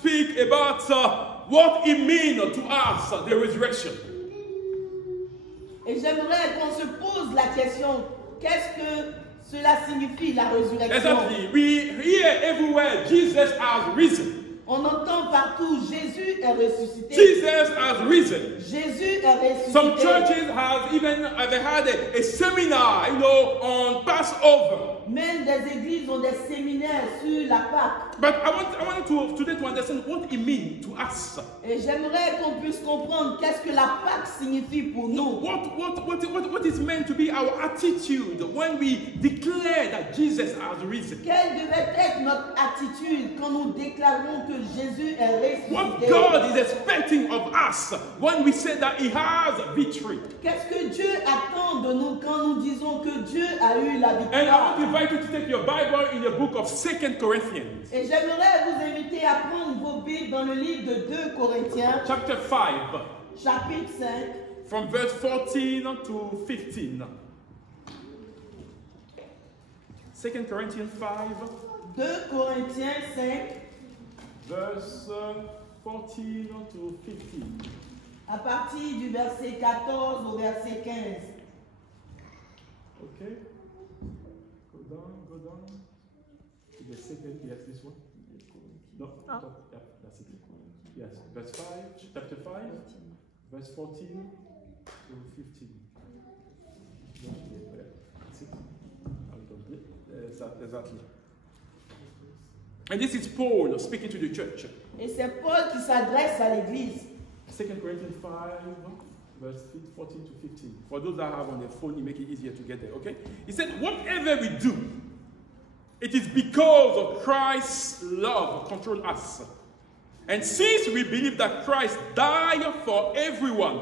Speak about what it means to us, the resurrection. Et j'aimerais qu'on se pose la question, qu'est-ce que cela signifie la résurrection? Exactly. We hear everywhere Jesus has risen. On entend partout Jésus est ressuscité. Jesus has risen. Jésus est ressuscité. Some churches have even they had a seminar, on Passover. Même des églises ont des séminaires sur la Pâque. But I want today to understand what it means to us. Et j'aimerais qu'on puisse comprendre qu'est-ce que la Pâque signifie pour nous. What is meant to be our attitude when we declare that Jesus has risen? Quelle devait être notre attitude quand nous déclarons que Jésus est ressuscité? What God is expecting of us when we say that He has victory? Qu'est-ce que Dieu attend de nous quand nous disons que Dieu a eu la And I want to victoire? invite you to take your Bible in the book of 2 Corinthians, Et j'aimerais vous inviter à prendre vos Bibles dans le livre de 2 Corinthiens, chapter 5, chapitre 5, from verse 14 to 15. 2 Corinthians 5, 2 Corinthiens 5, verse 14 to 15. à partir du verset 14 au verset 15. Okay. Go down. The second, yes, this one. No, yeah, that's it. Yes, verse 5, chapter 5, verse 14 to 15. That's it. Exactly. And this is Paul speaking to the church. Et c'est Paul qui s'adresse à l'église. 2 Corinthians 5, verse 14 to 15. For those that have on their phone, it make it easier to get there, okay? He said, whatever we do, it is because of Christ's love control us. And since we believe that Christ died for everyone,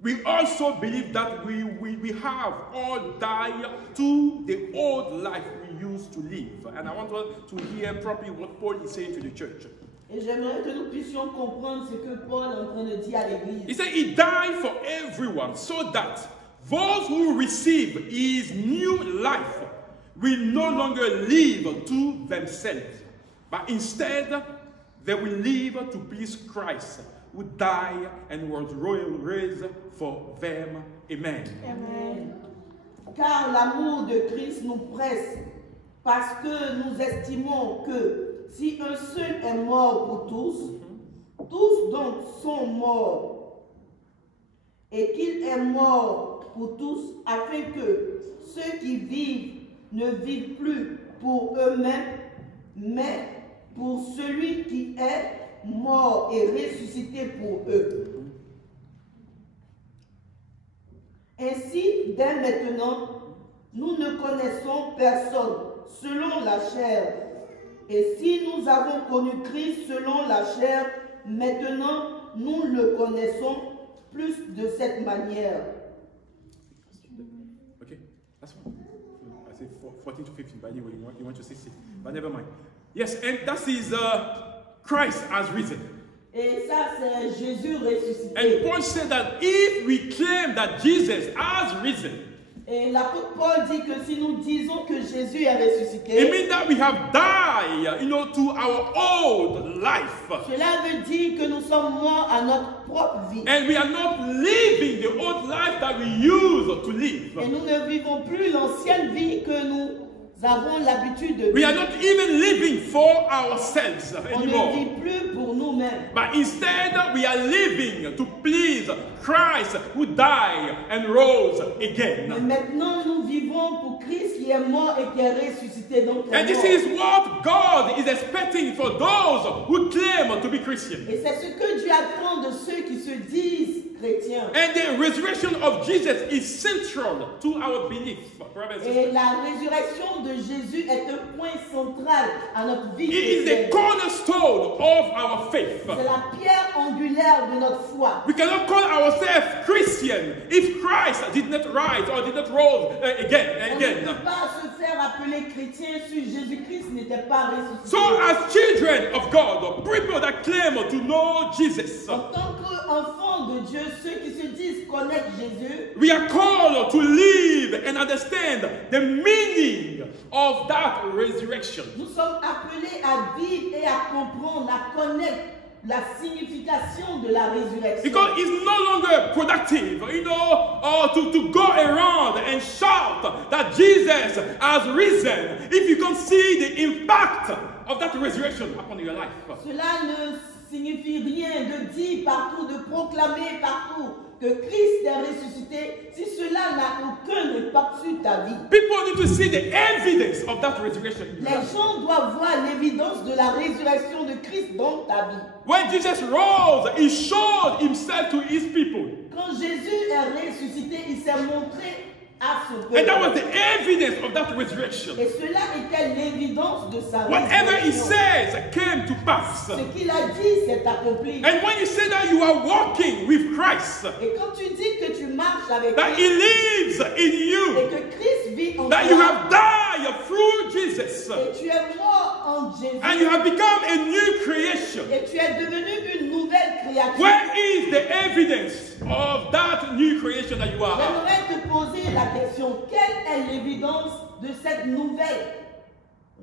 we also believe that we have all died to the old life we used to live. And I want us to hear properly what Paul is saying to the church. Et j'aimerais que nous puissions comprendre ce que Paul est en train de dire à l'église. He said he died for everyone so that those who receive his new life will no longer live to themselves, but instead they will live to please Christ, who died and was raised for them. Amen. Amen. Car l'amour de Christ nous presse, parce que nous estimons que si un seul est mort pour tous, tous donc sont morts, et qu'il est mort pour tous, afin que ceux qui vivent ne vivent plus pour eux-mêmes, mais pour celui qui est mort et ressuscité pour eux. Ainsi, dès maintenant, nous ne connaissons personne selon la chair. Et si nous avons connu Christ selon la chair, maintenant, nous le connaissons plus de cette manière. Okay, that's one. I said 14 to 15, but anyway, you want to 16. But never mind. Yes, and that is Christ has risen. Et ça, c'est Jésus ressuscité. And Paul said that if we claim that Jesus has risen, Et l'apôtre Paul dit que si nous disons que Jésus est ressuscité, it means that we have died, to our old life. cela veut dire que nous sommes morts à notre propre vie. And we are not living the old life that we used to live. Et nous ne vivons plus l'ancienne vie que nous avons l'habitude de We are vivre. not even living for ourselves On ne anymore. vit plus pour nous-mêmes. But instead, we are living to please Christ who died and rose Mais again. maintenant, nous vivons pour Christ qui est mort et qui est ressuscité. Donc, And this is what God is expecting for those who claim to be Christians. et c'est ce que Dieu attend de ceux qui se disent chrétiens. And the resurrection of Jesus is central to our belief, brothers and Et sisters. la résurrection de Jésus est un point central à notre vie It is the chrétienne. cornerstone of our faith. C'est la pierre angulaire de notre foi. We cannot call ourselves Christian if Christ did not rise or did not rise On ne again. peut pas se faire appeler chrétien si Jésus-Christ n'était pas ressuscité. So, as children of God, people that claim to know Jesus, En tant qu'enfants enfants de Dieu, ceux qui se disent connaître Jésus, we are called to live and understand the meaning of that resurrection. nous sommes appelés à vivre et à comprendre, à connaître la signification de la résurrection. Because it's no longer productive, to go around and shout that Jesus has risen if you can't see the impact of that resurrection upon your life. Cela ne signifie rien de dire partout, de proclamer partout que Christ est ressuscité si cela n'a aucun impact sur ta vie. People need to see the evidence of that resurrection. Les gens doivent voir l'évidence de la résurrection de Christ dans ta vie. When Jesus rose, he showed himself to his people. Quand Jésus est ressuscité, il s'est montré à son peuple. And that was the evidence of that resurrection. Et cela était l'évidence de sa Whatever he résurrection. says came to pass. Ce qu'il a dit s'est accompli. And when you say that you are walking with Christ, Et quand tu dis que tu marches avec that Christ he lives in et you, que Christ vit en that you toi have died through Jesus, et tu es mort en Jésus and you have become a new creation, et tu es devenu une nouvelle créature. where is the evidence of that new creation that you are? J'aimerais te poser la question, quelle est l'évidence de cette nouvelle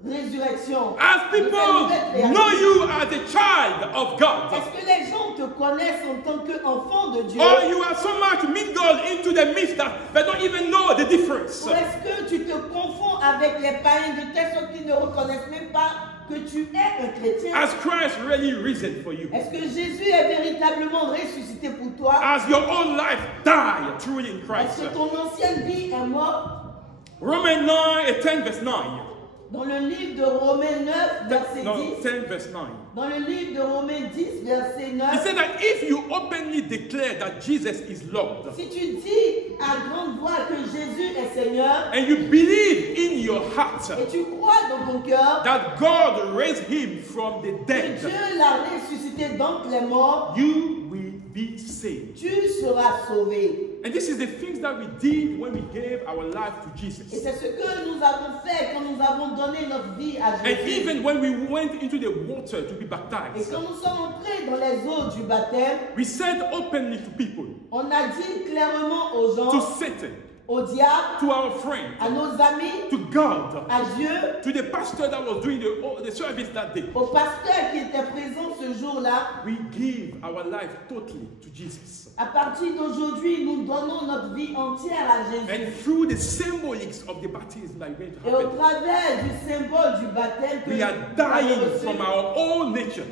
résurrection? As de cette people nouvelle créature? know you as a child of God, Est-ce que les gens te connaissent en tant qu'enfant de Dieu? or you are so much mingled into the midst that they don't even know the difference? Ou est-ce que tu te confonds avec les païens de telle sorte qu'ils ne reconnaissent même pas que tu es un chrétien? Has Christ really risen for you? Est-ce que Jésus est véritablement ressuscité pour toi? Has your own life died truly in Christ? Est-ce que ton ancienne vie est morte? Romans 10 verse 9. Dans le livre de Romains 9, verset No, 10, 10 verse 9. dans le livre de Romains 10, verset He 9, said that if you openly declare that Jesus is Lord, si tu dis à grande voix que Jésus est Seigneur and you believe in your heart et tu crois dans ton cœur that God raised him from the que dead, Dieu l'a ressuscité d'entre les morts, you will be saved. tu seras sauvé. And this is the things that we did when we gave our life to Et Jesus. c'est ce que nous avons fait quand nous avons donné notre vie à And Jésus. even when we went into the water to be Et baptized, quand nous sommes entrés dans les eaux du baptême, we said openly to people, on a dit clairement aux to gens, Satan, au diable, to our friends, à nos amis, to God, à Dieu, to the pastor that was doing the service that day. au pasteur qui était présent ce jour-là. We give our life totally to Jesus. À partir d'aujourd'hui, nous donnons notre vie entière à Jésus. And through the symbolics of the baptism that is going to Et au happen, travers du symbole du baptême que we are nous avons dying reçu, from our old nature.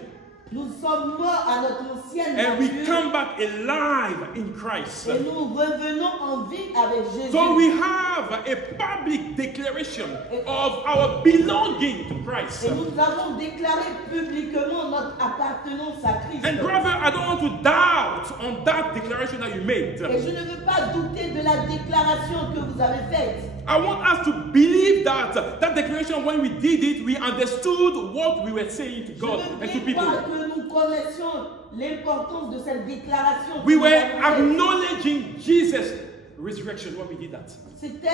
nous sommes morts à notre ancienne And we nature come back alive in Christ. et nous revenons en vie avec Jésus. So we have a public declaration of our belonging to Christ. Et nous avons déclaré publiquement notre appartenance à Christ. And brother, I don't want to doubt on that declaration that you made. Et je ne veux pas douter de la déclaration que vous avez faite. I want us to believe that that declaration, when we did it, we understood what we were saying to Je God veux and to bien people. croire que nous connaissions l'importance de cette déclaration. We que were nous avons faite. acknowledging Jesus' resurrection when we did that. C'était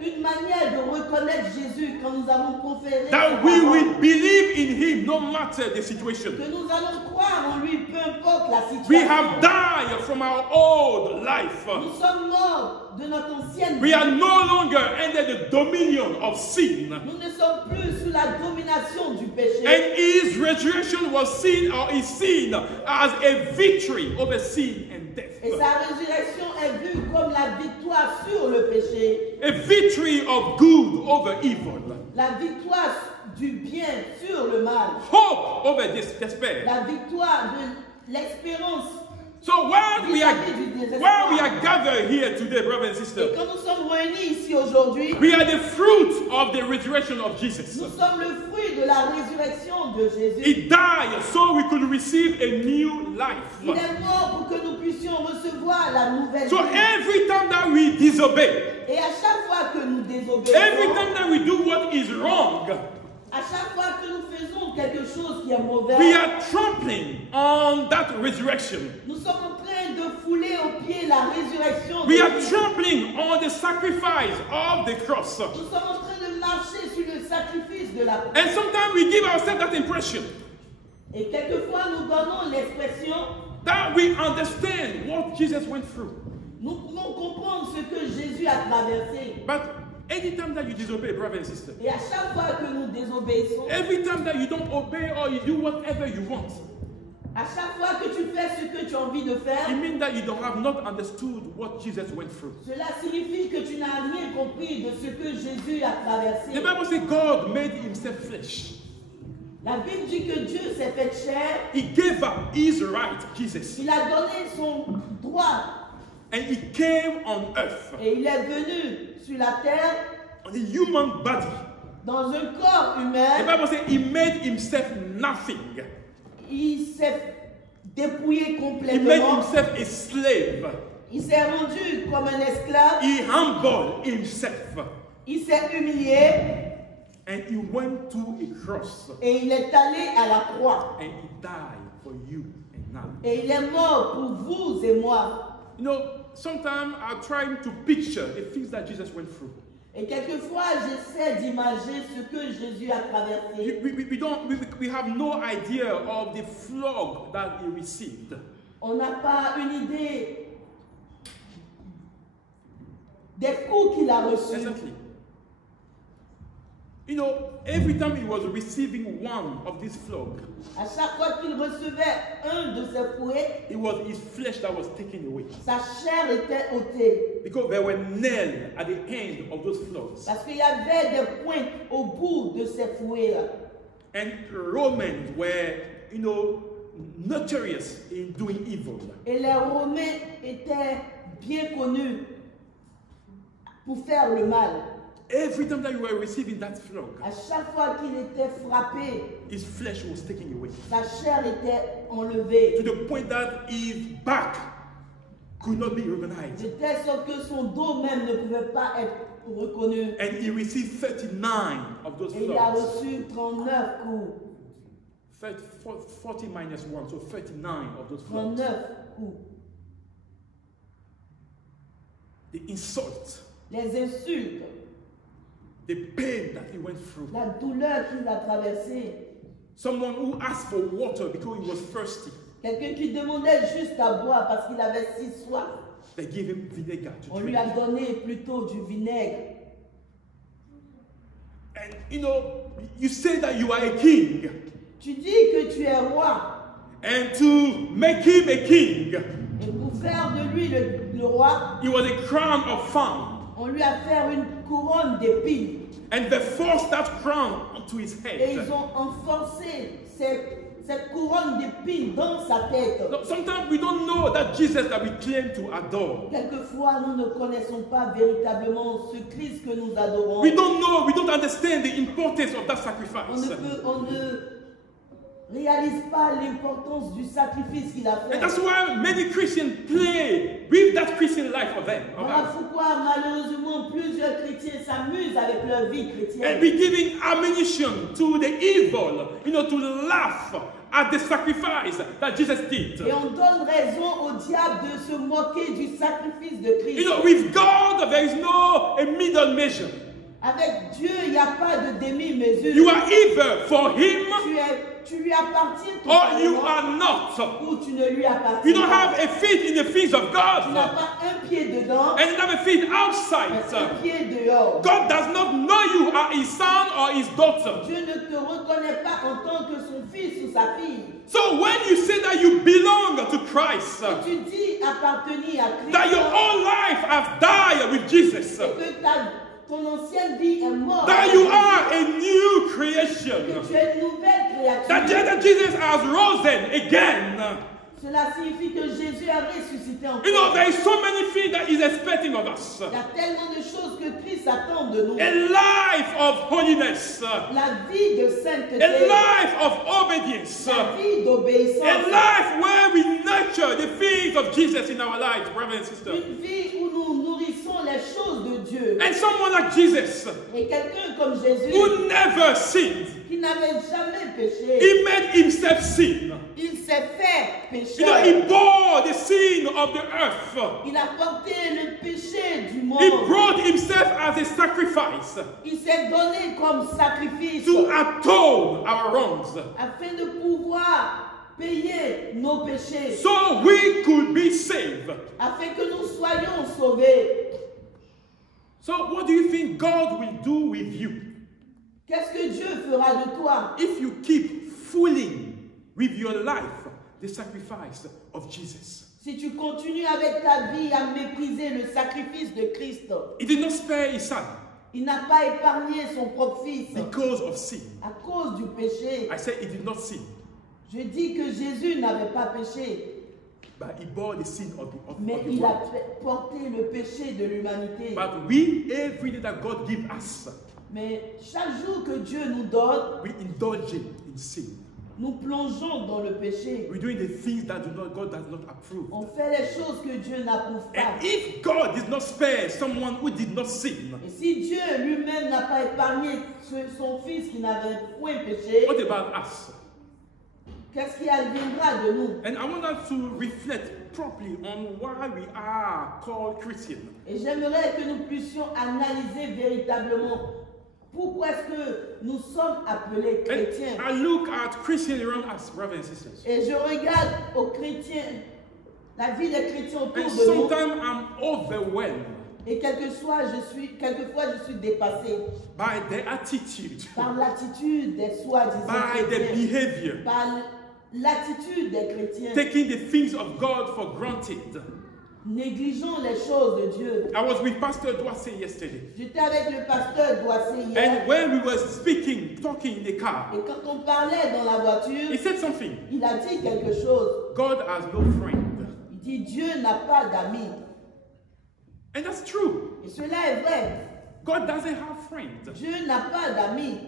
une manière de reconnaître Jésus quand nous avons conféré That ses we paroles. will believe in Him no matter the situation. Que nous allons croire en lui, peu importe la situation. We have died from our old life. Nous sommes morts de notre ancienne We vie. are no longer under the dominion of sin. Nous ne sommes plus sous la domination du péché. And His resurrection was seen or is seen as a victory over sin and death. Et sa résurrection est vue comme la victoire sur le péché. A victory of good over evil. La victoire du bien sur le mal. Hope over despair. La victoire de l'espérance. So while we are gathered here today, brothers and Et sisters, quand nous sommes réunis ici aujourd'hui, we are the fruit of the resurrection of Jesus. nous sommes le fruit de la résurrection de Jésus. He died so we could receive a new life. Il est mort pour que nous puissions recevoir la nouvelle So vie. every time that we disobey, Et à chaque fois que nous every désobéissons, time that we do what is wrong, à chaque fois que nous faisons quelque chose qui est mauvais, we are trampling on that resurrection. nous sommes en train de fouler aux pieds la résurrection de We are Jésus. trampling on the sacrifice of the cross. Nous sommes en train de marcher sur le sacrifice de la croix. And sometimes we give ourselves that impression. Et quelquefois nous donnons l'expression that we understand what Jesus went through. Nous pouvons comprendre ce que Jésus a traversé. But anytime that you disobey, brother and sister, Et à chaque fois que nous désobéissons, every time that you don't obey or you do whatever you want, à chaque fois que tu fais ce que tu as envie de faire, it means that you don't have not understood what Jesus went through. cela signifie que tu n'as rien compris de ce que Jésus a traversé. The Bible says God made himself flesh. La Bible dit que Dieu s'est fait chair, He gave up his right, Jesus, il a donné son droit and he came on earth et il est venu sur la terre on a human body. dans un corps The humain. Bible says he made himself nothing. Il s'est dépouillé He made complètement. himself a slave. Il s'est rendu comme un esclave. He humbled himself. Il s'est humilié And he went to a cross. et il est allé à la croix. And he died for you and now. Et il est mort pour vous et moi. You know, sometimes I'm trying to picture the things that Jesus went through. Et quelquefois, j'essaie d'imager ce que Jésus a traversé. We have no idea of the flog that he received. On n'a pas une idée des coups qu'il a reçus. Exactly. You know, every time he was receiving one of these flogs, À chaque fois qu'il recevait un de ces fouets, it was his flesh that was taken away. sa chair était ôtée. Because there were nails at the end of those flogs. Parce qu'il y avait des pointes au bout de ces fouets-là. And Romans were, you know, notorious in doing evil. Et les Romains étaient bien connus pour faire le mal. Every time that you were receiving that flog, À chaque fois qu'il était frappé, his flesh was taken away. sa chair était enlevée. To the point that his back could not be De recognized. telle sorte que son dos même ne pouvait pas être reconnu. And he received 39 of those Et il a flogs. reçu 39 coups. 40 minus 1, so 39 of those flogs. 39 coups. The insult, Les insultes, the pain that he went through. la douleur qu'il a traversée. Someone who asked for water because he was thirsty. Quelqu'un qui demandait juste à boire parce qu'il avait si soif. They gave him vinegar to On lui drink. a donné plutôt du vinaigre. And you know, you say that you are a king. Tu dis que tu es roi. And to make him a king, Et pour faire de lui le roi, he was a crown of thorns. on lui a fait une couronne d'épines. And they forced that crown onto his Et head. ils ont enforcé cette couronne d'épines dans sa tête. No, sometimes we don't know that Jesus that we claim to adore. Quelquefois, nous ne connaissons pas véritablement ce Christ que nous adorons. We don't know, we don't understand the importance of that sacrifice. On ne réalise pas l'importance du sacrifice qu'il a fait. And that's why many Christians play with that Christian life for them. of Voilà us. pourquoi malheureusement plusieurs chrétiens s'amusent avec leur vie And chrétienne. be giving ammunition to the evil, you know, to laugh at the sacrifice that Jesus did. Et on donne raison au diable de se moquer du sacrifice de Christ. You know, with God, there is no a middle measure. Avec Dieu, il n'y a pas de demi-mesure. You are either for Him Tu lui appartiens or you totalement are not. ou tu ne lui appartiens You don't pas. have a feet in the things of Tu n'as God pas un pied dedans, and you have a feet mais outside. un pied dehors. God does not know you as His son or His daughter. Dieu ne te reconnaît pas en tant que son fils ou sa fille. So when you say that you belong to Christ, Tu dis appartenir à Christ, that your whole life has died with Jesus, et que ton ancienne vie est morte, that you are a new que creation, tu es une nouvelle that créature. Jesus has risen again. Cela signifie que Jésus a ressuscité encore. You know, there is so many things that He's expecting of us. Il y a tellement de choses que Christ attend de nous. A life of holiness, La vie de sainteté, a life of obedience, la vie a d'obéissance, life where we nurture the things of Jesus in our lives, brothers and sisters. une vie où nous nourrissons les choses de Dieu. And someone like Jesus, Et quelqu'un comme Jésus, who never sinned, qui n'avait jamais péché, He made Himself sin. il s'est fait pécheur. You know, He bore the sin of the earth. Il a porté le péché du He monde. brought Himself as a sacrifice Il s'est donné comme sacrifice to atone our wrongs. afin de pouvoir payer nos péchés, so we could be saved. afin que nous soyons sauvés. So what do you think God will do with you Qu'est-ce que Dieu fera de toi if you keep fooling with your life the sacrifice of Jesus? si tu continues avec ta vie à mépriser le sacrifice de Christ? He did not spare his son Il n'a pas épargné son propre fils because of sin. à cause du péché. I said he did not sin, Je dis que Jésus n'avait pas péché, but he bore the sin of the mais of the il a world. porté le péché de l'humanité. But we, every day that God gives us, Mais chaque jour que Dieu nous donne, we indulge in sin. nous plongeons dans le péché. We're doing the things that God does not approve. On fait les choses que Dieu n'approuve pas. And if God did not spare someone who did not sin, Et si Dieu lui-même n'a pas épargné son fils qui n'avait point péché, what about us? qu'est-ce qui adviendra de nous? And I want us to reflect properly on why we are called Christian. Et j'aimerais que nous puissions analyser véritablement pourquoi est-ce que nous sommes appelés chrétiens. And I look at Christians around us, brothers and sisters. Et je regarde aux chrétiens, la vie des chrétiens autour And de nous. sometimes I'm overwhelmed Et quelquefois je suis dépassé by their attitude, par l'attitude des soi-disant by their chrétiens, behavior, par l'attitude des chrétiens, taking the things of God for granted. négligeant les choses de Dieu. I was with Pastor Dwase yesterday. J'étais avec le pasteur Doissé hier, And when we were talking in the car, et quand on parlait dans la voiture, he said something. il a dit quelque chose. God has no friend. Il dit Dieu n'a pas d'amis. And that's true. Et cela est vrai. God doesn't have friends. Dieu n'a pas d'amis.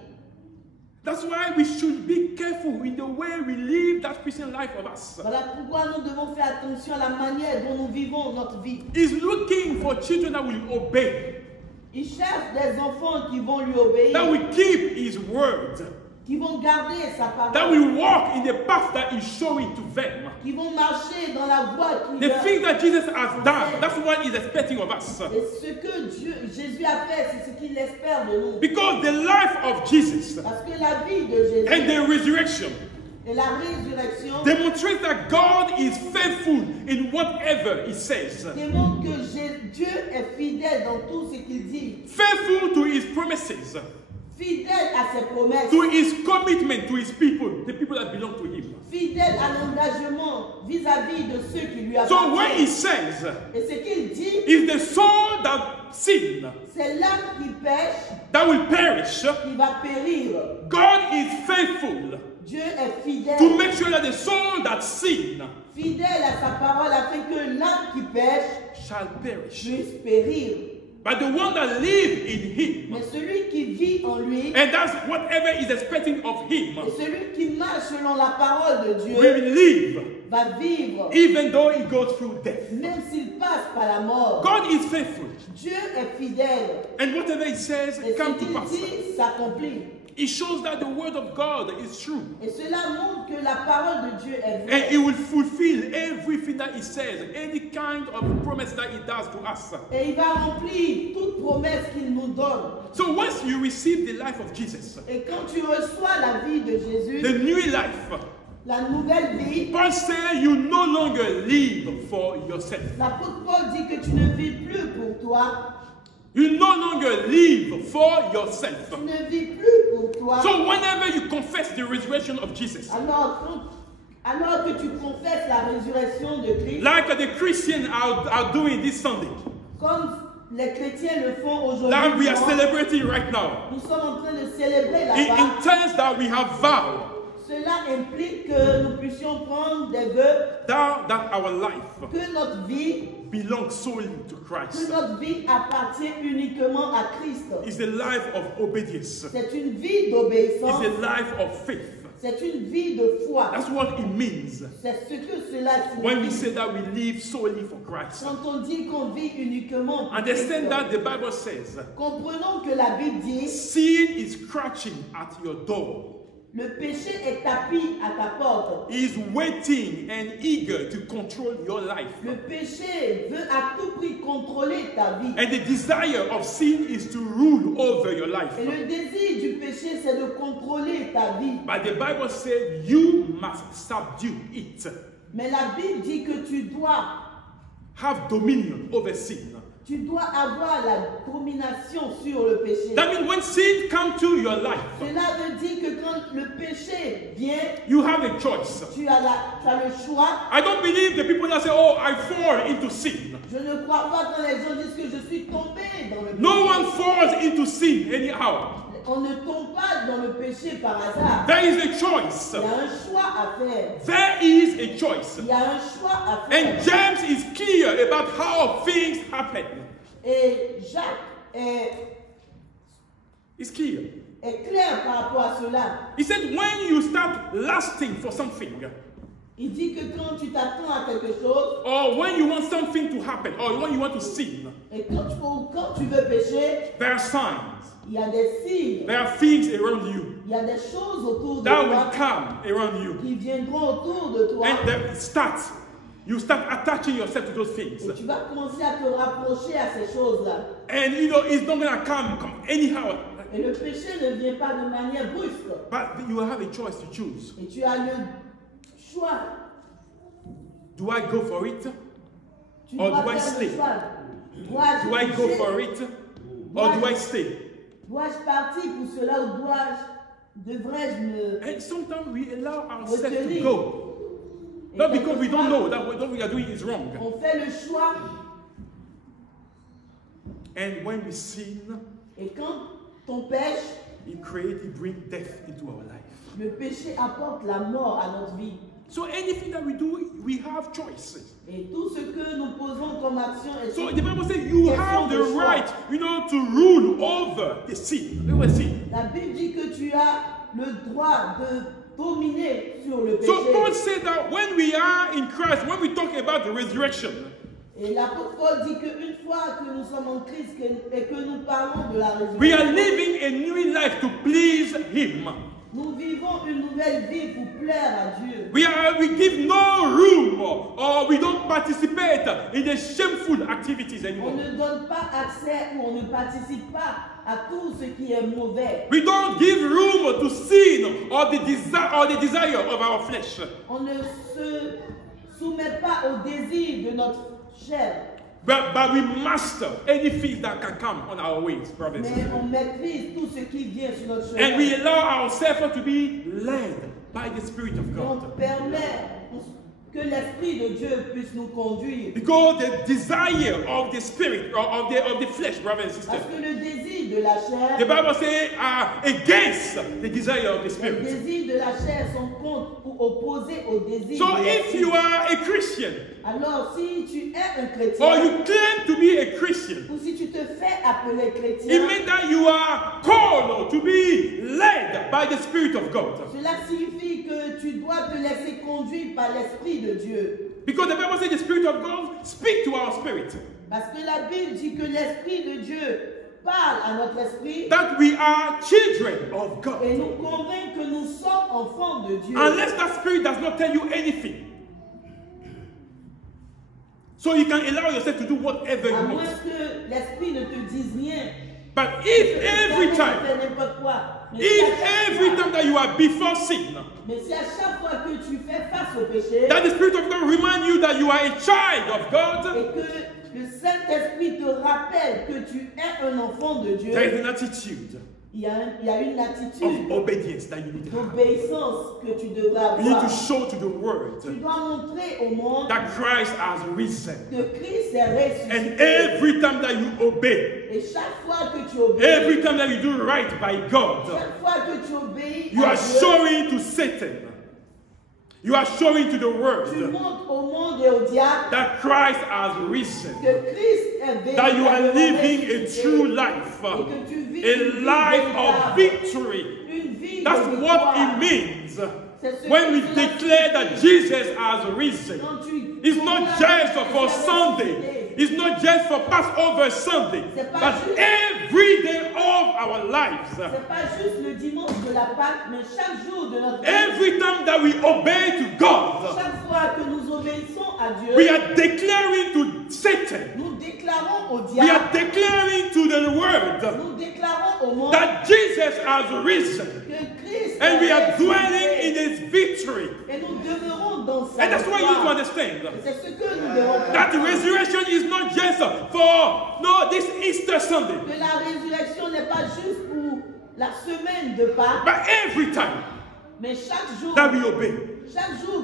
That's why we should be careful in the way we live that Christian life of us. Voilà pourquoi nous devons faire attention à la manière dont nous vivons notre vie. He's looking for children that will obey, Il cherche des enfants qui vont lui obéir, that will keep his word, qui vont garder sa that parole, will walk in the path that he's showing to them. qui vont marcher dans la voie qui The thing that Jesus has done, that's what he's expecting of us. Et ce que Jésus a fait, c'est ce qu'il espère de nous. Because the life of Jesus Parce que la vie de Jésus and the resurrection et la résurrection demonstrates that God is faithful in whatever he says. démontrent que Dieu est fidèle dans tout ce qu'il dit, Faithful to his promises, fidèle à ses promesses, to his commitment to his people, the people that belong to him. fidèle à l'engagement vis-à-vis de ceux qui lui So when he appartiennent. says, Et ce qu'il dit, is the soul that sin c'est l'âme qui pêche that will perish, qui va périr. God is faithful Dieu est to fidèle, make sure that the soul that sin fidèle à sa parole afin que l'âme qui pêche shall perish. puisse périr. But the one that lives in him, Mais celui qui vit en lui, and that's whatever he's expecting of him, et celui qui marche selon la parole de Dieu, will live va vivre, even though he goes through death. même s'il passe par la mort. God is faithful, Dieu est fidèle. and whatever he says Et ce comes to qu'il pass. dit s'accomplit. It shows that the word of God is true, Et cela montre que la parole de Dieu est and vraie. he will fulfill everything that he says, any kind of promise that he does to us. Et il va remplir toute promesse qu'il nous donne. So once you receive the life of Jesus, Et quand tu reçois la vie de Jésus, the new life, la nouvelle vie, Paul says you no longer live for yourself. l'apôtre Paul dit que tu ne vis plus pour toi. You no longer live for yourself. Tu ne vis plus pour toi. So whenever you confess the resurrection of Jesus, Alors que tu confesses la résurrection de Christ, like the Christians are doing this Sunday, comme les chrétiens le font that we are aujourd'hui, celebrating right now, nous sommes en train de célébrer it là-bas. intends that we have vowed Cela implique que nous puissions prendre des vœux, that our life que notre vie, belongs solely to que Christ. notre vie appartient uniquement à Christ. It's a life of obedience. C'est une vie It's d'obéissance, a life of faith. c'est une vie de foi. That's what it means C'est ce que cela when we signifie. say that we live solely for Christ. Quand on dit qu'on vit uniquement pour Understand Christ, that the Bible says comprenons que la Bible dit sin is crouching at your door. le péché est tapis à ta porte. He is waiting and eager to control your life. Le péché veut à tout prix contrôler ta vie. And the desire of sin is to rule over your life. Et le désir du péché, c'est de contrôler ta vie. But the Bible says you must subdue it. Mais la Bible dit que tu dois have dominion over sin. avoir la domination sur le péché. That means when sin comes to your life, Cela veut dire que quand le péché vient, you have a choice. tu as le choix. I don't believe the people that say, oh, I fall into sin. Je ne crois pas quand les gens disent que je suis tombé dans le péché. No one falls into sin anyhow. On ne tombe pas dans le péché par hasard. There is a choice. Il y a un choix à faire. There is a choice. Il y a un choix à faire. And James is clear about how things happen. Et Jacques It's clear. est clair par rapport à cela. He said, when you start lasting for something, Il dit que quand tu t'attends à quelque chose, or when you want something to happen, or when you want to sin, et quand tu veux pécher, there are signs. il y a des signes, There are things around you il y a des choses autour de that toi will come around you. qui viendront autour de toi. And then you start attaching yourself to those things. Et tu vas commencer à te rapprocher à ces choses-là. And you know, it's not going to come anyhow. Et le péché ne vient pas de manière brusque. But you have a choice to choose. Et tu as le choix. Do I go for it? Tu Or dois do I faire stay? le choix. Dois-je Do I go pécher? for it? Or do I stay? Dois-je partir pour cela ou devrais-je me... And sometimes we allow ourselves to retenir? go. Et Not because we don't quelquefois, know that what we are doing is wrong. on fait le choix. And when we sin, Et quand on pêche, it brings death into our life. le péché apporte la mort à notre vie. So anything that we do, we have choices. Et tout ce que nous posons comme action est So the Bible says you have the right, to rule over the sin. Over sin. La Bible dit que tu as le droit de dominer sur le péché. So Paul said that when we are in Christ, when we talk about the resurrection, Et l'apôtre Paul dit qu'une fois que nous sommes en Christ et que nous parlons de la we are résurrection, living a new life to please Him. nous vivons une nouvelle vie pour plaire à Dieu. We give no room or we don't participate in the shameful activities On anymore. ne donne pas accès ou on ne participe pas à tout ce qui est mauvais. We don't give room to sin or the desire of our flesh. On ne se soumet pas au désir de notre chair. But we master anything that can come on our ways, brothers. Mais on maîtrise tout ce qui vient sur notre chemin. And we allow ourselves to be led by the Spirit of On God. permet que l'Esprit de Dieu puisse nous conduire. Because the desire of the spirit, or of the flesh, brothers and sisters, Parce que le désir de la the chair, Bible says are against the desire of the les spirit. désirs de la chair sont contre ou opposés au désir So de if l'esprit. you are a Christian, Alors si tu es un or chrétien, you claim to be a Christian, ou si tu te fais appeler it chrétien, means that you are called to be led by the Spirit of God. cela signifie que tu dois te laisser conduire par l'Esprit de Dieu. Because the Bible says the Spirit of God speaks to our spirit. Parce que la Bible dit que l'Esprit de Dieu parle à notre esprit That we are children of God. et nous convainc que nous sommes enfants de Dieu. Unless that spirit does not tell you anything. So you can allow yourself to do whatever you À moins want. que l'Esprit ne te dise rien. But if every time, Fais n'importe quoi. Mais si if à chaque every fois- time that you are before sin, Mais si à chaque fois que tu fais face au péché that the Spirit of God remind you that you are a child of God, et que le Saint-Esprit te rappelle que tu es un enfant de Dieu, there is an attitude il y a une of attitude obedience that you need to have. d'obéissance que tu devras You need avoir. to show to the world Tu dois montrer au monde that Christ has risen. que Christ est ressuscité. And every time that you obey, Et chaque fois que tu obéis, every time that you do right by God, chaque fois que tu obéis you à are Dieu, showing to Satan, you are showing to the tu world montres au monde et au diable that Christ has risen, que Christ est that you are véritablement living a ressuscité true life, et que tu vis a une vie life of véritable, victory. une vie That's de what victoire. it means C'est ce when we que cela declare that signifie. Jesus has risen. Quand tu It's not proclames just que for Jésus est Sunday. ressuscité. It's not just for Passover Sunday. C'est pas But juste- every day of our lives. C'est pas juste le dimanche de la Pâque, mais chaque jour de notre vie. Every time that we obey to God, Chaque fois que nous obéissons à Dieu, we are declaring to Satan, nous déclarons au we are diable, declaring to the world nous déclarons au monde that Jesus has risen. que Christ And we are est dwelling ressuscité. in His victory. Et nous demeurons dans sa And that's why you need to victoire. understand Et c'est ce que nous devons that comprendre. resurrection is not just for this Easter Sunday, Que la résurrection n'est pas juste pour la semaine de Pâques, but every time mais chaque jour that we obey,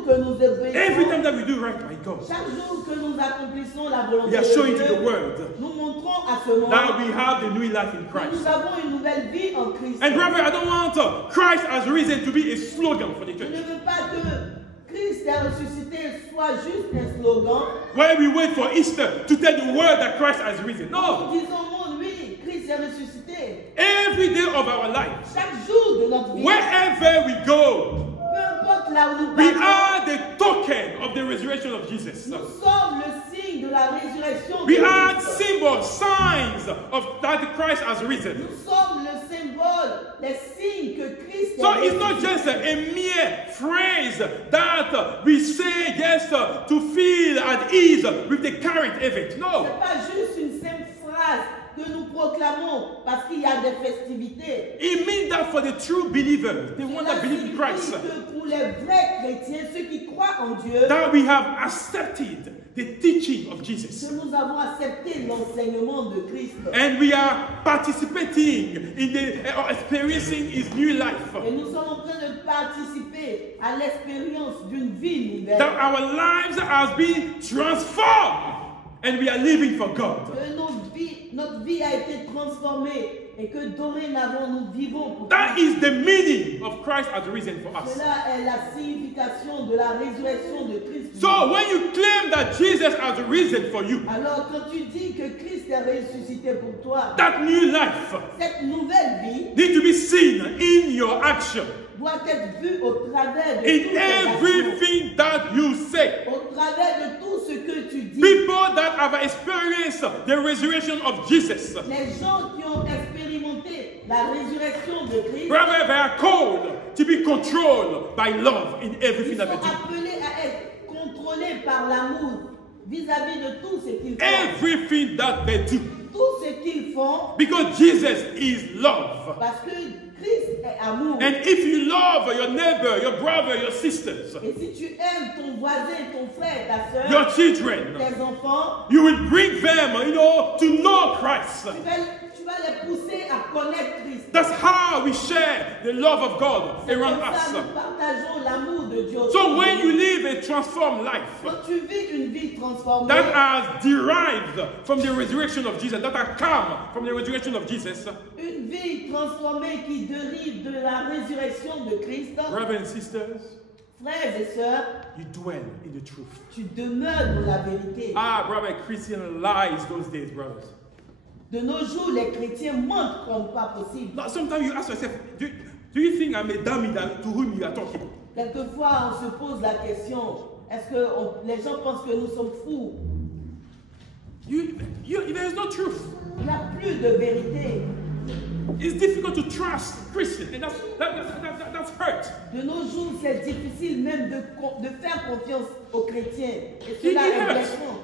que nous every time obéissons, that we do right by God, chaque jour que nous accomplissons la volonté we are de showing to the Dieu, world nous montrons à ce monde that we have the new life in que Christ. nous avons une nouvelle vie en Christ. And brother, I don't want Christ as risen to be a slogan for the Je church, ne veux pas que Christ est ressuscité soit juste un slogan. where we wait for Easter to tell the world that Christ has risen. Nous No, disons au monde, oui, Christ est ressuscité. every day of our lives, Chaque jour de notre vie, wherever we go, peu importe là où nous we partons, are the token of the resurrection of Jesus. nous sommes le signe de la résurrection We de are Christ. symbols, signs of that Christ has risen. Nous sommes le symbole, les signes que Christ So est it's not ressuscité. just a mere phrase that we say yes to feel at ease with the current event. Ce No. n'est pas juste une simple phrase que nous proclamons parce qu'il y a des festivités. It means that for the true believers, the ones Cela that believe in signifie Christ, que pour les vrais chrétiens, ceux qui croient en Dieu, that we have accepted the teaching of Jesus. que nous avons accepté l'enseignement de Christ. And we are participating in the or experiencing his new life. Et nous sommes en train de participer à l'expérience d'une vie nouvelle. That our lives has been transformed and we are living for God. Que notre vie a été transformée et que dorénavant nous vivons pour That Christ. is the meaning of Christ has risen for us. Cela est la signification de la résurrection de Christ. So when you claim that Jesus has risen for you, Alors quand tu dis que Christ est ressuscité pour toi, that new life cette nouvelle vie needs to be seen in your action, doit être vue au travers de in toutes tes actions, everything that you say. au travers de tout ce que tu dis. People that have experienced the resurrection of Jesus, Les gens qui ont expérimenté la résurrection de Christ brother, they are called to be controlled by love in everything ils that they sont do. appelés à être contrôlés par l'amour vis-à-vis de tout ce qu'ils font. Everything that they do. Tout ce qu'ils font Because Jesus is love. parce que Christ est amour. And if you love your neighbor, your brother, your sisters, Et si tu aimes ton voisin, ton frère, ta soeur, your children, tes enfants, you will bring them, to know Christ. tu vas les pousser à connaître Christ. That's how we share the love of God C'est around comme ça us. nous partageons l'amour de Dieu. So when you live a transformed life Quand tu vis une vie transformée, that has derived from the resurrection of Jesus, that has come from the resurrection of Jesus, une vie transformée qui dérive de la résurrection de Christ, brothers and sisters, frères et sœurs, you dwell in the truth. tu demeures dans la vérité. Ah, brother, Christian lies those days, brothers. De nos jours, les chrétiens mentent comme pas possible. Now, sometimes you ask yourself, do you think I'm a dummy to whom you are talking? Quelquefois, on se pose la question, est-ce que les gens pensent que nous sommes fous? There is no truth. Il n'y a plus de vérité. It's difficult to trust Christians, and that's hurt. De nos jours, c'est difficile même de faire confiance aux chrétiens. Et It cela est hurts. blessant.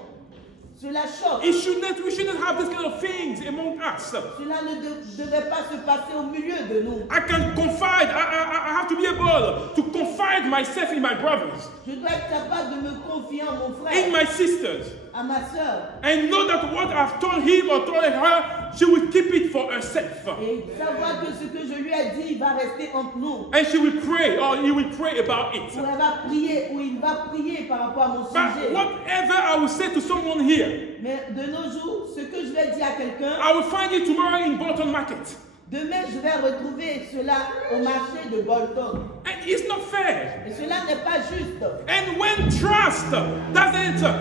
Cela choque. We shouldn't have this kind of things among us. Cela ne devrait pas se passer au milieu de nous. I can confide. I have to be able to confide myself in my brothers, Je dois être capable de me confier en mon in frère, my sisters, à ma soeur. and know that what I've told him or told her, she will keep it for herself, Et savoir que ce que je lui ai dit, il va rester entre nous. and she will pray or he will pray about it. Ou elle va prier, ou il va prier par rapport à mon But sujet. whatever I will say to someone here, Mais de nos jours, ce que je vais dire à quelqu'un, I will find it tomorrow in Bolton Market. demain je vais retrouver cela au marché de Bolton. And it's not fair. Et cela n'est pas juste. And when trust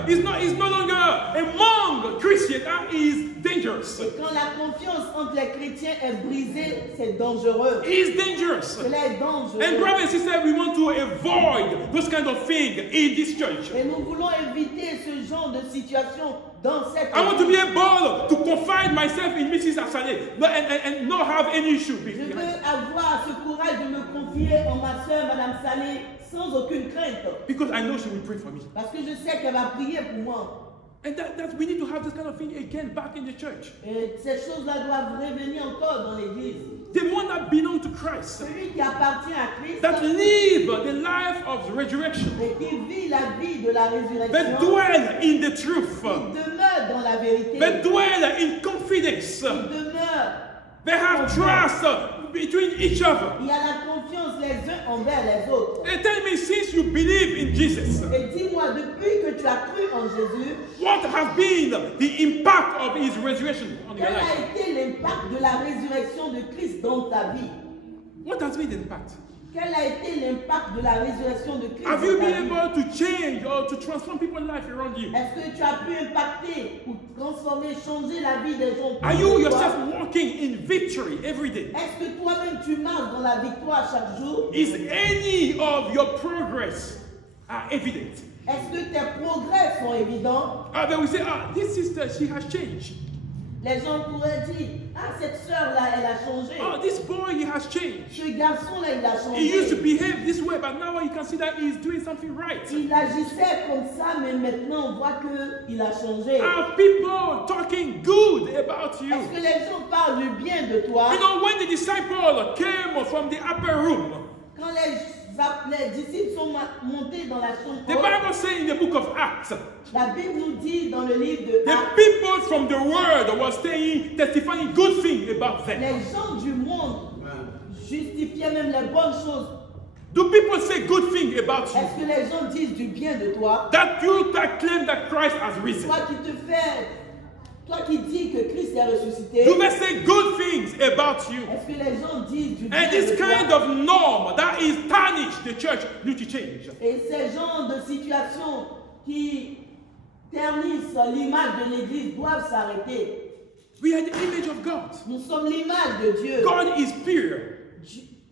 is no longer among Christians, that is dangerous. Et quand la confiance entre les chrétiens est brisée, c'est dangereux. It is dangerous. Cela est dangereux. And brothers and sisters, we want to avoid those kind of things in this church. Et nous voulons éviter ce genre de situation dans cette I want to be église. able to confide myself in Mrs. Asale and not have any issue. Je veux avoir ce courage de me confier en ma soeur, Madame Salé, sans aucune crainte. Because I know she will pray for me. Parce que je sais qu'elle va prier pour moi. And that we need to have this kind of thing again back in the church. Et ces choses-là doivent revenir encore dans l'église. The one that belong to Christ, Celui qui appartient à Christ that live the life of resurrection, et qui vit la vie de la they résurrection, dwell in the truth, il demeure dans la vérité. they dwell in confidence, Il demeure. they have trust between each other. Il y a la confiance les uns envers les autres. And tell me, since you believe in Jesus, Et dis-moi, depuis que tu as cru en Jésus, what has been the impact of his resurrection on your quel life? a été l'impact de la résurrection de Christ dans ta vie? What has been the impact? Quel a été l'impact de la résurrection de Christ Have dans you ta been vie? able to change or to transform people's life around you? Est-ce que tu as pu impacter ou transformer, changer la vie des gens? Are you autour de yourself toi? walking in victory every day? Est-ce que toi-même tu marches dans la victoire chaque jour? Is any of your progress evident? Est-ce que tes progrès sont évidents? Then we say, this sister, she has changed. Les gens pourraient dire, cette sœur-là, elle a changé. This boy, he has changed. Ce garçon-là, il a changé. He used to behave this way, but now you can see that he's doing something right. Il agissait comme ça, mais maintenant on voit qu'il a changé. Are people talking good about you? Est-ce que les gens parlent du bien de toi? You know, when the disciple came from the upper room, Quand les disciples sont montés dans la chambre, the Bible says in the book of Acts, la Bible nous dit dans le livre de the Actes, people from the world were saying, testifying good things about them. les gens du monde justifiaient même les bonnes choses. Do people say good things about you? Est-ce que les gens disent du bien de toi? That you that claim that Christ has risen. Toi qui dis que Christ est ressuscité, Do they say good things about you? est-ce que les gens disent du bien And de this toi? kind of norm that is tarnished the church need to change. Et ces genres de situations qui ternissent l'image de l'Église doivent s'arrêter. We are the image of God. Nous sommes l'image de Dieu. God is pure.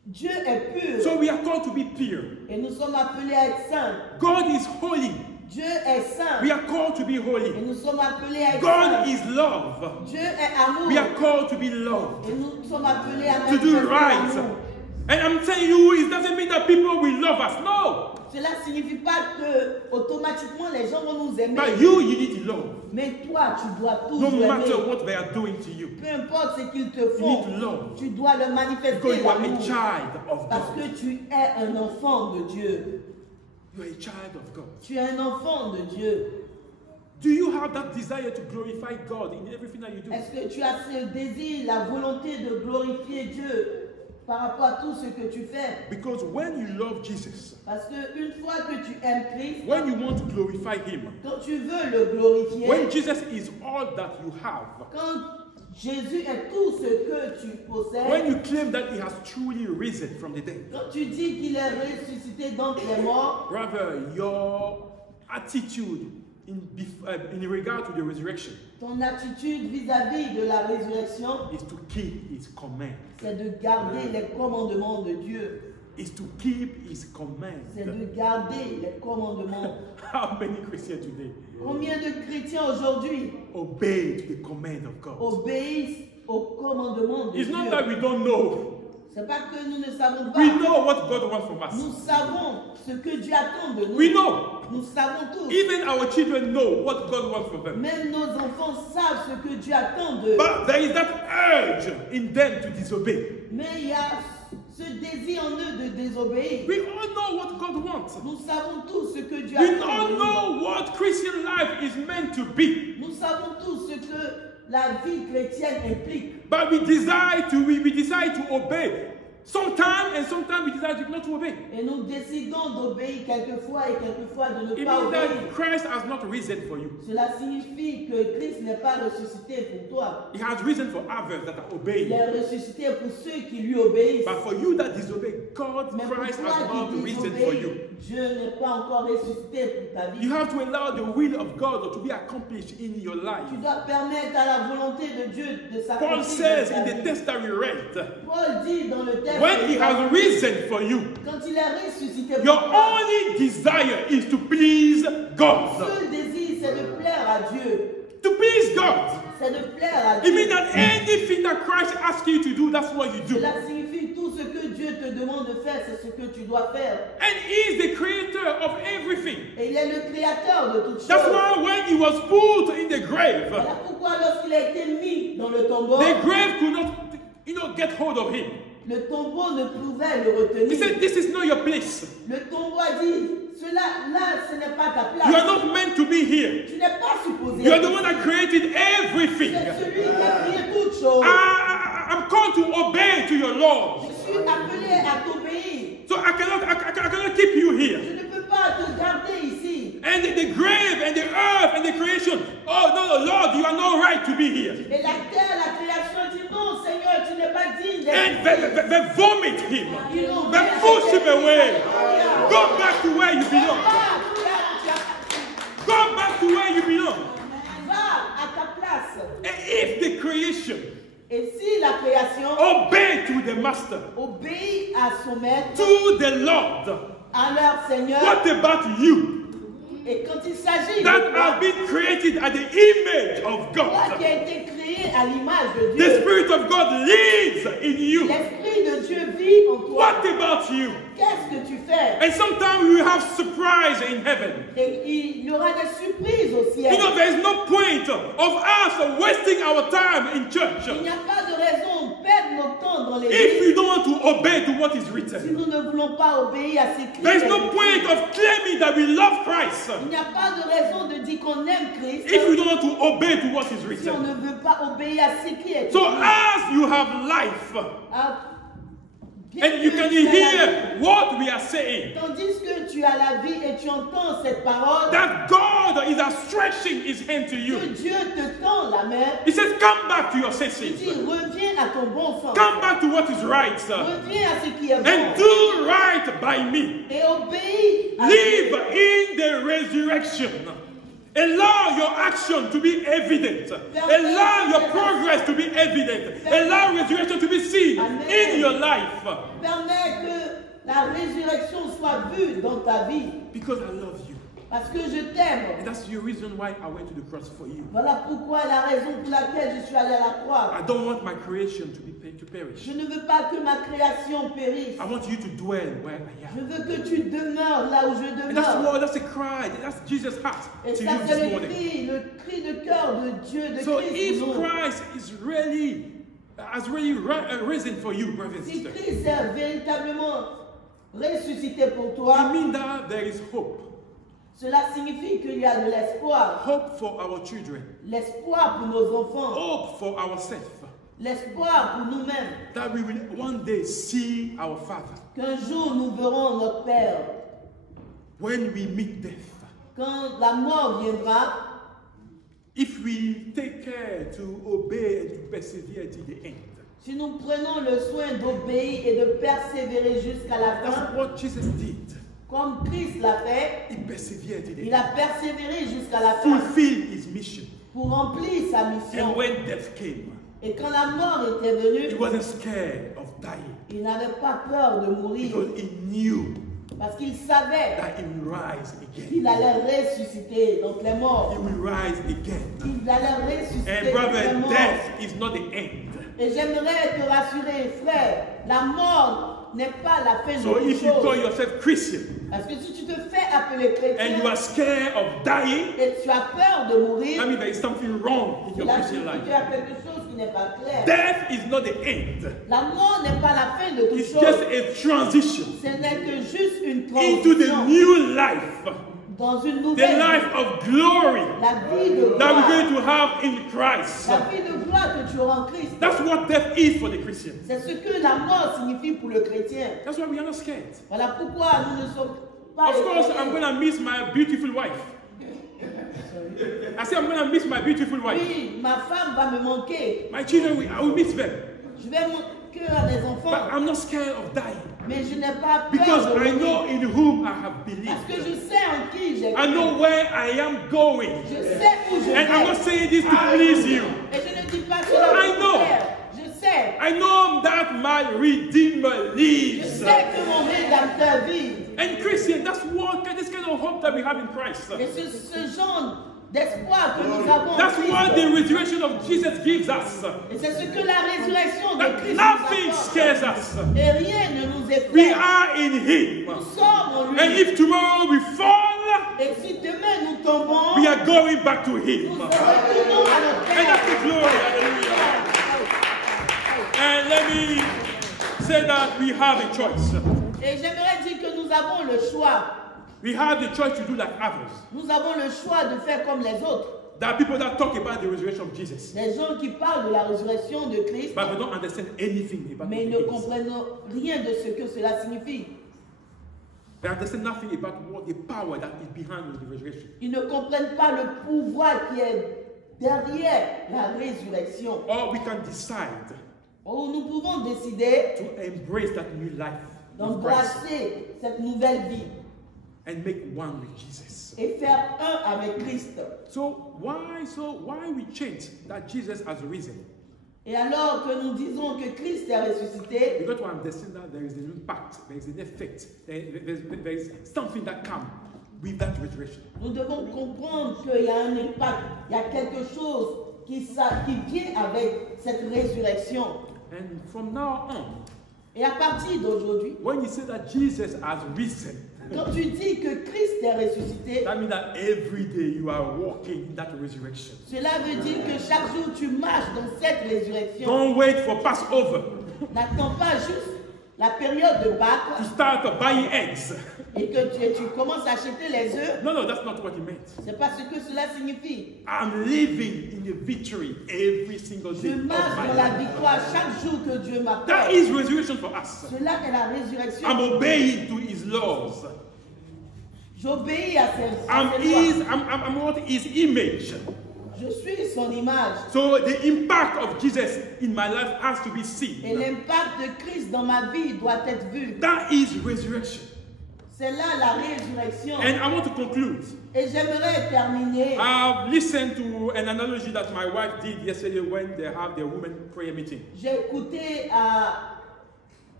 Dieu est pur. So we are called to be pure. Et nous sommes appelés à être saints. God is holy. Dieu est saint. We are called to be Et holy. nous sommes appelés à être God saints. is love. Dieu est amour. We are called to be loved. Et nous sommes appelés à To do manifester right. l'amour. And I'm telling you, it doesn't mean that people will love us. No. Cela ne signifie pas que automatiquement les gens vont nous aimer. But you need to love. Mais toi, tu dois No toujours aimer. matter what they are doing to you. Peu importe ce qu'ils te You font, need to love. tu dois leur Because manifester you are a l'amour. child of Parce God. que tu es un enfant de Dieu. You are a child of God. Tu es un enfant de Dieu. Do you have that desire to glorify God in everything that you do? Est-ce que tu as ce désir, la volonté de glorifier Dieu par rapport à tout ce que tu fais? Because when you love Jesus, Parce qu'une fois que tu aimes Christ, when you want to glorify Him, quand tu veux le glorifier, when Jesus is all that you have, quand Jésus est tout ce que tu possèdes, when you claim that He has truly risen from the dead, quand tu dis qu'il est ressuscité d'entre les morts, rather your attitude in regard to the resurrection ton attitude vis-à-vis de la résurrection, is to keep His command. c'est de garder les commandements de Dieu. Is to keep His command. C'est de garder les commandements. How many Christians today Combien de chrétiens aujourd'hui obey the command of God? obéissent aux commandements de It's Dieu? not that we don't know. C'est pas que nous ne savons pas. We know what God wants from us. Nous savons ce que Dieu attend de nous. We know. Nous savons tous. Even our children know what God wants from them. Même nos enfants savent ce que Dieu attend d'eux. But there is that urge in them to disobey. Mais il y a ce désir en eux de désobéir. We all know what God wants. Nous savons tous ce que Dieu We attend all de nous. know what Christian life is meant to be. Nous savons tous ce que la vie chrétienne implique. But we decide to obey. Sometimes we decide not to obey. Et nous décidons d'obéir quelquefois et quelquefois de ne It pas means obéir. that Christ has not risen for you. Cela signifie que Christ n'est pas ressuscité pour toi. He has risen for others that are Il obeying. est ressuscité pour ceux qui lui obéissent. But for you that disobey, God, Mais pour Christ toi has not qui risen for you. désobéis, Dieu n'est pas encore ressuscité pour ta vie. You have to allow the will of God to be accomplished in your life. Tu dois permettre à la volonté de Dieu de s'accomplir. Paul says dans ta in the vie. text that we read, Paul dit dans le texte, when He has risen for you, quand il est ressuscité pour your toi, only desire is to please ton God. seul désir c'est de plaire à Dieu. To please God. C'est de plaire à It Dieu. means that anything that Christ asks you to do, that's what you do. Cela signifie tout ce que Dieu te demande de faire, c'est ce que tu dois faire. And He is the creator of everything. Et il est le créateur de toutes That's choses. why when He was put in the grave, Voilà pourquoi lorsqu'il a été mis dans le tombeau, the grave could not, get hold of Him. le tombeau ne pouvait le He retenir. said, "This is not your place. Le tombeau a dit, cela, là, ce n'est pas ta You are place. not meant to be here. Tu n'es pas supposé. You are the one that created everything. C'est celui qui a créé toutes choses. I'm called to obey to your Je laws. suis appelé à t'obéir. So I cannot keep you here." Je ne peux pas te garder ici. And the grave and the earth and the creation, oh no, Lord, you are not right to be here. Et la terre, la création dit non, Seigneur, tu n'es pas digne d'être And ici. they vomit him. Ils l'ont They fait. push him away. Go back to where you belong. Va, Go back to where you belong. va à ta place. And if the creation Et si la création obey to the master, obéit à son maître, to the Lord, à leur Seigneur, what about you et quand il s'agit that de toi, have been created at the image of toi God? qui as été créé à l'image de The Dieu, Spirit of God lives in you. l'Esprit de Dieu vit en toi. What about you? Qu'est-ce que tu fais? And sometimes we have surprise in heaven. Et il y aura des surprises au ciel. You know, there is no point of us wasting our time in church Il n'y a pas de raison de perdre notre temps dans if l'église you don't want to obey to what is si written. nous ne voulons pas obéir à ces There is cris. no point of claiming that we love Christ Il n'y a pas de raison de dire qu'on aime Christ if you don't want to obey to what is si on written. ne veut pas obéir à ce qui est So écrit. as you have life Bien and you que can tu as la vie, hear what we are saying, tandis que tu as la vie et tu entends cette parole, that God is stretching His hand to que you. Dieu te tend la main, He says, come back to your il senses. dit reviens à ton bon sens, Come back to what is right. reviens à ce qui est And bon do right by me. et obéis à Live in the resurrection. Allow your action to be evident. Allow your progress to be evident. Allow resurrection to be seen in your life. Permets que la résurrection soit vue dans ta vie. Because I love you. Parce que je t'aime. And that's the reason why I went to the cross for you. Voilà pourquoi la raison pour laquelle je suis allé à la croix. I don't want my creation to perish. Je ne veux pas que ma création périsse. I want you to dwell where I Je am. veux que tu demeures là où je And demeure. that's a cry. That's Jesus' heart Et to ça, you c'est this morning. le cri de cœur de Dieu, de So Christ. if non. Christ is really has really risen for you, brothers and Si sisters, Christ est véritablement ressuscité pour it toi, means that there is hope. cela signifie qu'il y a de l'espoir. Hope for our children. L'espoir pour nos enfants. Hope for ourselves. L'espoir pour nous-mêmes. That we will one day see our Father Qu'un jour nous verrons notre Père. when we meet death. Quand la mort viendra, If we take care to obey and to persevere to the end. si nous prenons le soin d'obéir et de persévérer jusqu'à la That's fin, what Jesus did. comme Christ l'a fait, He persevered to the il end. a persévéré jusqu'à la fin Fulfill his mission. pour remplir sa mission. And when death came, Et quand la mort était he venue, wasn't scared of dying il n'avait pas peur de mourir because he knew parce qu'il savait that he will rise again. qu'il allait ressusciter, donc les He morts. will rise again. Il allait ressusciter And les brother, morts. death is not the end. Et j'aimerais te rassurer, frère, la mort n'est pas la fin So de toute if you call chose. yourself Christian Parce que si tu te fais appeler and you chrétien are scared of dying, et tu as peur de mourir, that means there is something wrong in your là Christian life. tu as quelque chose qui n'est pas clair. Death is not the end. La mort n'est pas la fin de toute It's chose. just a transition Ce n'est que juste une into the transition new life, dans une the nouvelle life vie. of glory La vie de that we're gloire. going to have in Christ. La vie de gloire que tu auras en Christ. That's what death is for the Christian. C'est ce que la mort signifie pour le chrétien. That's why we are not scared. Voilà pourquoi nous ne sommes pas Of course, I'm effrayés. going to miss my beautiful wife. I say I'm going to miss my beautiful wife. Oui, ma femme va me manquer. My children, I will miss them. Je vais manquer à mes But enfants. I'm not scared of dying Mais je n'ai pas because peur de I know mourir. in whom I have Parce que believed. je sais en qui j'ai I cru. know where I am going. Je sais où je And I'm not vais. saying this to please you. Et je ne dis pas cela I pour know. faire. Je sais. I know that my Redeemer Je lives. sais que mon Rédempteur vit. And Christian, that's what this kind of hope that we have in Christ. Et ce genre d'espoir que nous avons en That's what the Christ. resurrection of Jesus gives us. Et c'est ce que la résurrection de That Christ nothing nous apporte. scares us. Et rien ne nous We effraie. are in Him. Nous sommes en And lui. if tomorrow we fall, Et si demain nous tombons, we are going back to nous Him. retournons à notre And that's the Père. glory. Hallelujah. And let me say that we have a choice. Et j'aimerais dire que nous avons le choix. We have the choice to do like others. Nous avons le choix de faire comme les autres. There are people that talk about the resurrection of Jesus, Des gens qui parlent de la résurrection de Christ, but they don't understand anything about mais what ne it is. comprennent rien de ce que cela signifie. They understand nothing about what the power that is behind the resurrection. Ils ne comprennent pas le pouvoir qui est derrière la résurrection. Or we can decide Ou nous pouvons décider to embrace that new life with Christ d'embrasser cette nouvelle vie and make one with Jesus. et faire un avec Christ. So why we chant that Jesus has risen? Et alors que nous disons que Christ est ressuscité, We got to understand that there is an impact, there is an effect, there is something that comes with that resurrection. nous devons comprendre qu'il y a un impact, il y a quelque chose qui vient avec cette résurrection. And from now on, Et à partir d'aujourd'hui, when you say that Jesus has risen, quand tu dis que Christ est ressuscité, that means that every day you are walking in that resurrection. cela veut dire que chaque jour tu marches dans cette résurrection. Don't wait for Passover N'attends pas juste la période de to Pâques start buying eggs. et que tu commences à acheter les œufs. No, that's not what he meant. C'est pas ce que cela signifie. I'm living in the victory every single Je day of marche my dans la life. victoire chaque jour que Dieu That m'appelle. is resurrection for us. Cela est la résurrection. I'm obeying to his laws. J'obéis à ses I'm lois. I'm what his image. Je suis son image. So the impact of Jesus in my life has to be Et seen. l'impact de Christ dans ma vie doit être vu. That is resurrection. C'est là la résurrection. And I want to conclude. Et j'aimerais terminer. I've listened to an analogy that my wife did yesterday when they have their women prayer meeting. J'ai écouté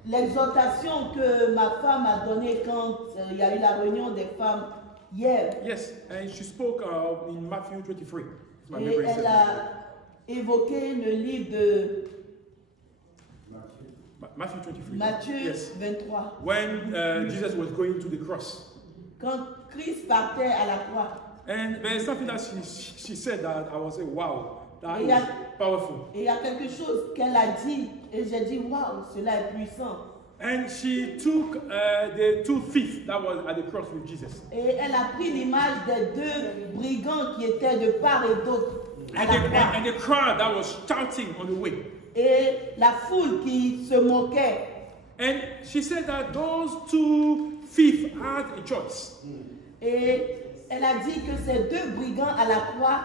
l'exhortation que ma femme a donnée quand il y a eu la réunion des femmes hier. Yes, and she spoke in Matthew 23. if my Et memory elle serves. a évoqué le livre de Matthew 23. Matthieu Yes. 23. When Jesus was going to the cross. Quand Christ partait à la croix. And there's something that she said that I was saying, wow, that Yeah. is powerful. Et il y a quelque chose qu'elle a dit et j'ai dit waouh, cela est puissant. And she took the 2 thieves that was at the cross with Jesus. Et elle a pris l'image des deux brigands qui étaient de part et d'autre à And la the, croix. and the crowd that was shouting on the way. Et la foule qui se moquait. And she said that those 2 thieves had a choice. Et elle a dit que ces deux brigands à la croix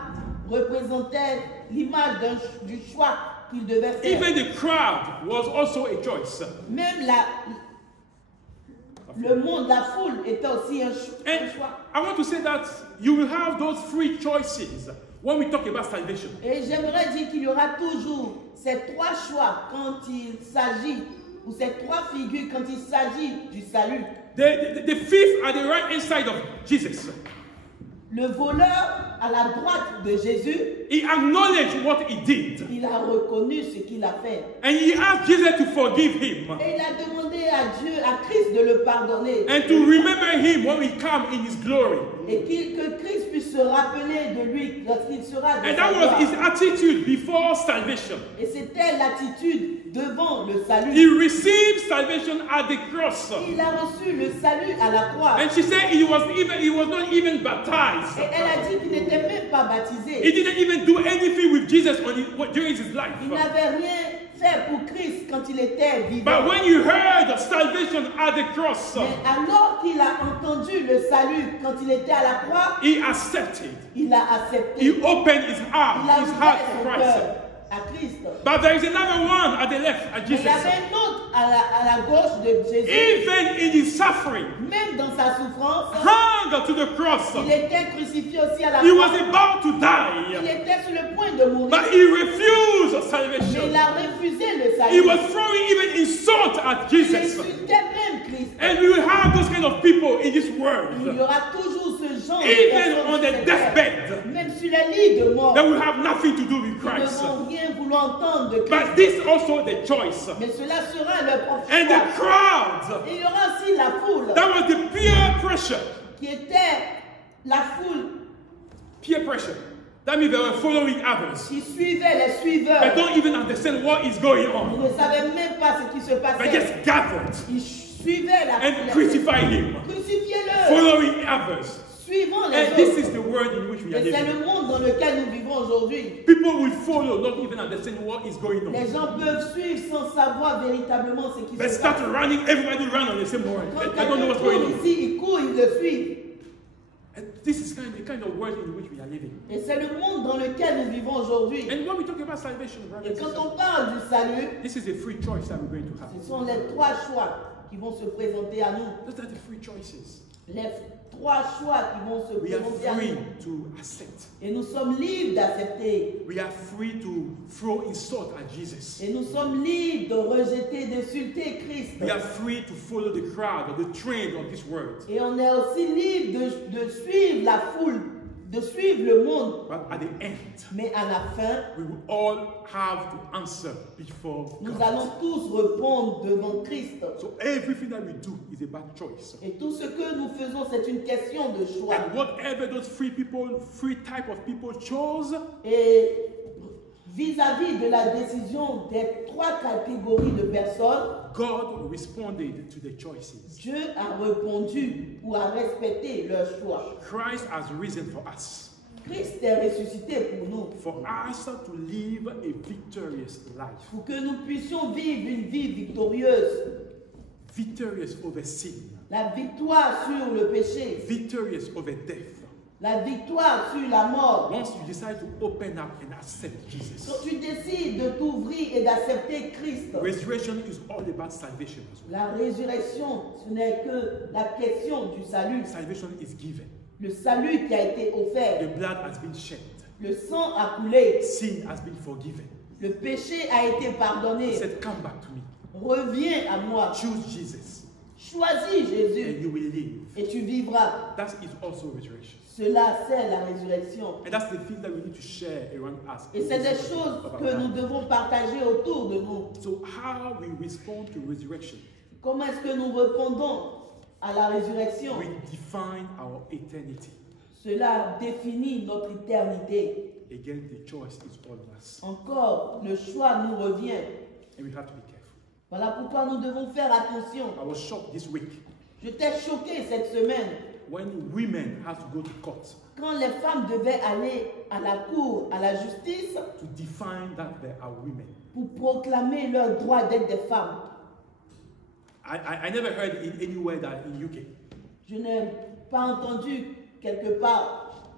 représentaient l'image du choix qu'ils devaient faire. Even the crowd was also a choice. Même le monde, la foule était aussi un And choix. I want to say that you will have those 3 choices when we talk about salvation. Et j'aimerais dire qu'il y aura toujours ces 3 choix quand il s'agit, ou ces 3 figures quand il s'agit du salut. The thief at the right hand side of Jesus. Le voleur à la droite de Jésus, He acknowledged what he did. il a reconnu ce qu'il a fait. And he asked Jesus to forgive him. Et il a demandé à Dieu, à Christ de le pardonner. And to remember him when we come in his glory. Et que Christ puisse se rappeler de lui lorsqu'il sera de And sa that gloire. was his attitude before salvation. Et c'était l'attitude devant le He salut. received salvation at the cross. Il a reçu le salut à la croix. And she said he was not even baptized. Et elle a dit qu'il n'était même pas He baptisé. didn't even do anything with Jesus during his life. Il n'avait rien fait pour Christ quand il était vivant. But when you heard salvation at the cross, Mais alors qu'il a entendu le salut quand il était à la croix, he accepted. il a accepté. He opened his Il a heart ouvert to son Christ. cœur à Christ. But there is another one at the left, at Et il y Jesus. avait un autre à la gauche de Jésus. Even in his suffering, Même dans sa souffrance, hung to the cross. il était crucifié aussi à la He croix. was about to Il die, était sur le point de mourir. but he refused Mais il salvation. a refusé le He salut. was throwing even insult at Il Jesus. insultait même Christ. And we will have those kind of people in this Il y world. aura toujours ce gens, even on personnes the deathbed, même sur la lit de mort, that will have nothing to do with ils ne Christ. vont rien vouloir entendre de Christ. But this also the choice. Mais cela sera leur propre And the choix. crowd, Et il y aura aussi la foule, that was the peer pressure. qui était la foule Peer pressure. That means they were following others. qui suivait les They suiveurs. don't even understand what is going Ils on. ne savaient même pas ce qui se They passait. just gathered Ils suivaient la and crucified him, Crucifiez-le, following others. suivant les And this autres. is the world in which we are Et c'est living. le monde dans lequel nous vivons aujourd'hui. People will follow, not even understanding what is going on. Les gens peuvent suivre sans savoir véritablement ce qui They se start passe. running, everybody run on the same word. Quand They don't know quelqu'un what's going court on. ici, ils courent, ils le suivent. And this is the kind of world in which we are living. Et c'est le monde dans lequel nous vivons aujourd'hui. And when we talk about salvation, Et brothers and quand sisters, on parle du salut, this is a free choice that we're going to have. ce sont les trois choix qui vont se présenter à nous. Those are the free choices. Les trois choix qui vont se We are présenter à free nous. to accept. Et nous sommes libres d'accepter. We are free to throw insult at Jesus. Et nous sommes libres de rejeter, d'insulter Christ. We are free to follow the crowd or the trend of this world. Et on est aussi libre de suivre la foule, de suivre le monde. But at the end, Mais à la fin, we will all have to answer before nous God. allons tous répondre devant Christ. So everything that we do is about choice. Et tout ce que nous faisons, c'est une question de choix. And whatever those free type of people chose, Et vis-à-vis de la décision des trois catégories de personnes, God responded to the choices. Dieu a répondu ou a respecté leur choix. Christ has risen for us. Christ est ressuscité pour nous, For us to live a victorious life. pour que nous puissions vivre une vie victorieuse. Victorious over sin. La victoire sur le péché, Victorious over death. la victoire sur la mort. Once you decide to open up and accept Jesus. Quand tu décides de t'ouvrir et d'accepter Christ, Resurrection is all about salvation as well. la résurrection, ce n'est que la question du salut. Salvation is given. Le salut qui a été offert, The blood has been shed. le sang a coulé, Sin has been forgiven. le péché a été He pardonné. said, come back to me. Reviens à moi, Choose Jesus. choisis Jésus And you will live. et tu vivras. That is also resurrection. Cela, c'est la résurrection. And that's the thing that we need to share around us. Et c'est des choses que nous devons partager autour de nous. So how we respond to resurrection, Comment est-ce que nous répondons à la résurrection? we define our eternity. Cela définit notre éternité. Again, the choice is all of us. Encore, le choix nous revient. And we have to be careful. Voilà pourquoi nous devons faire attention. I was shocked this week J'étais choquée cette semaine when women had to go to court quand les femmes devaient aller à la cour, à la justice, to define that they are women. pour proclamer leur droit d'être des femmes. I never heard in anywhere that in UK Je n'ai pas entendu quelque part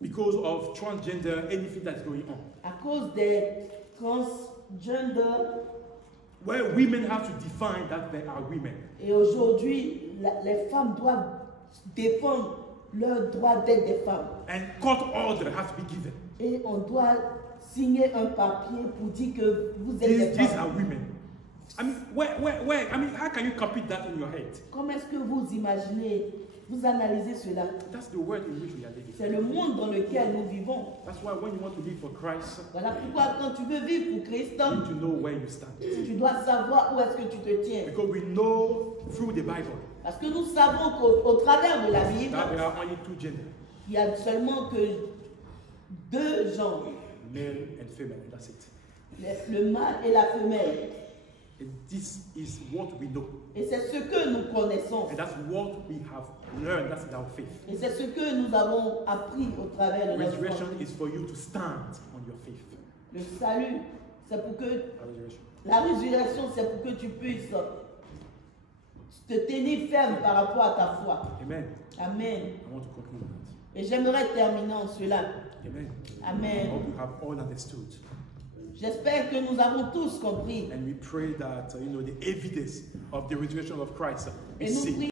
because of transgender anything that's going on, à cause des transgender. where women have to define that they are women. Et aujourd'hui, les femmes doivent défendre leur droit d'être des femmes. And court order has to be given. Et on doit signer un papier pour dire que vous êtes des These femmes. are women. I mean, where? I mean, how can you complete that in your head? Comment est-ce que vous imaginez, vous analysez cela? That's the world in which we are living. C'est le monde dans lequel nous vivons. That's why when you want to live for Christ, Voilà pourquoi quand tu veux vivre pour Christ, you need to know where you stand. tu dois savoir où est-ce que tu te tiens. Because we know through the Bible Parce que nous savons qu'au travers de la Bible, that there are only two genders, il y a seulement que deux genres, male and female, and that's it. le mâle et la femelle. And this is what we know. Et c'est ce que nous connaissons. And that's what we have learned. That's in our faith. Et c'est ce que nous avons appris au travers de notre Resurrection foi. is for you to stand on your faith. Le salut, c'est pour que Our resurrection. la résurrection, c'est pour que tu puisses te tenir ferme par rapport à ta foi. Amen. Amen. I want to conclude that. Et j'aimerais terminer en cela. Amen. I Amen. hope you have all understood. J'espère que nous avons tous compris. And we pray that, the evidence of the resurrection of Christ Et is nous seen.